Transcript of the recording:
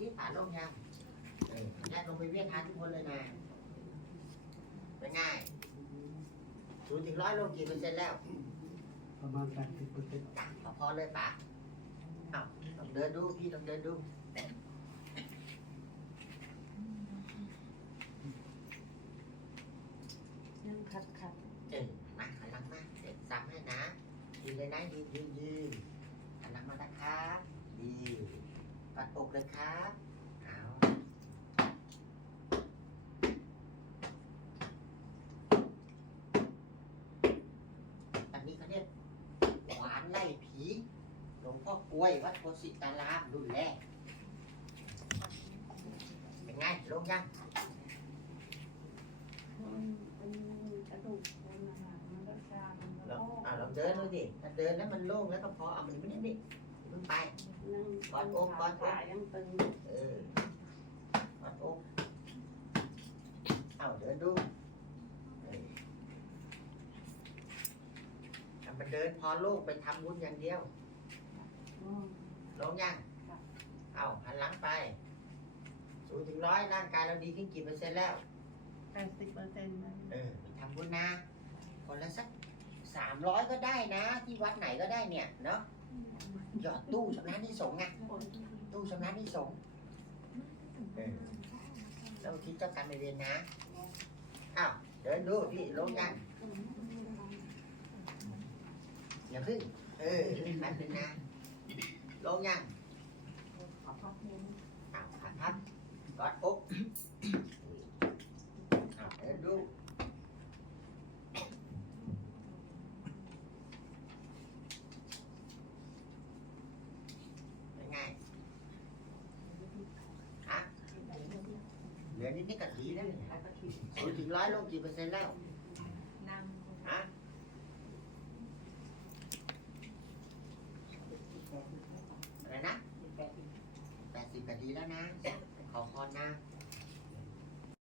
ที่ผ่าลงยังเออญาติลงไปเวียนหาทุกคนเลยนะเป็นไงศูนย์ถึงร้อยลงกี่เปอร์เซ็นต์แล้ว ประมาณแปดสิบเปอร์เซ็นต์พอเลยปะต้องเดินดูพี่ต้องเดินดูนั่งคัดคัดเออมาขันหลังมาเสร็จซ้ำให้นะยืนเลยนะยืนยืนยืนหันหลังมานะครับดี ปัดอกเลยครับเอาอันนี้เขาเรียกขวานไล่ผีหลวงพ่อกล้วยวัดโพสิตารามรุ่นแรกเป็นไงลงยังมันเป็นกระดูกเป็นอาหารมันก็ชามันก็ลองโอ้อ่าลองเดินดูดิถ้าเดินแล้วมันโล่งแล้วก็พอเอามันไม่ได้นี่ เพิ่งไป กอดอกกอดอก ขายังตึงเออวัดอกเอาเดินดูเออทำมันเดินพอล่งไปทำบุญอย่างเดียว อืม ลงยังค่ะเอาหันหลังไปศูนย์ถึงร้อยร่างกายเราดีขึ้นกี่เปอร์เซ็นต์แล้ว แปดสิบเปอร์เซ็นต์นะเออไปทำบุญนะ คนละสักสามร้อยก็ได้นะ ที่วัดไหนก็ได้เนี่ย เนาะ หยอดตู้ชำระหนี่สงฆ์ไงตู้ชำระหนี่สงฆ์เออแล้วคิดเจ้ากรรมในายเวรนะอ้าวเดินดูพี่ลงยังอย่าพึ่งเออขึ้นแป๊บนึงนะลงยังขอพักนึงอ้าวขาพับกอดอกอ้าวเดินดูเป็นไงฮะเหลือ นิดนิดๆกะทิแล้วเนี่ยศูนย์ถึงร้อยลงกี่เปอร์เซ็นต์แล้วนั่งฮะอะไรนะแปดสิบกะทิแล้วนะขอพรนะ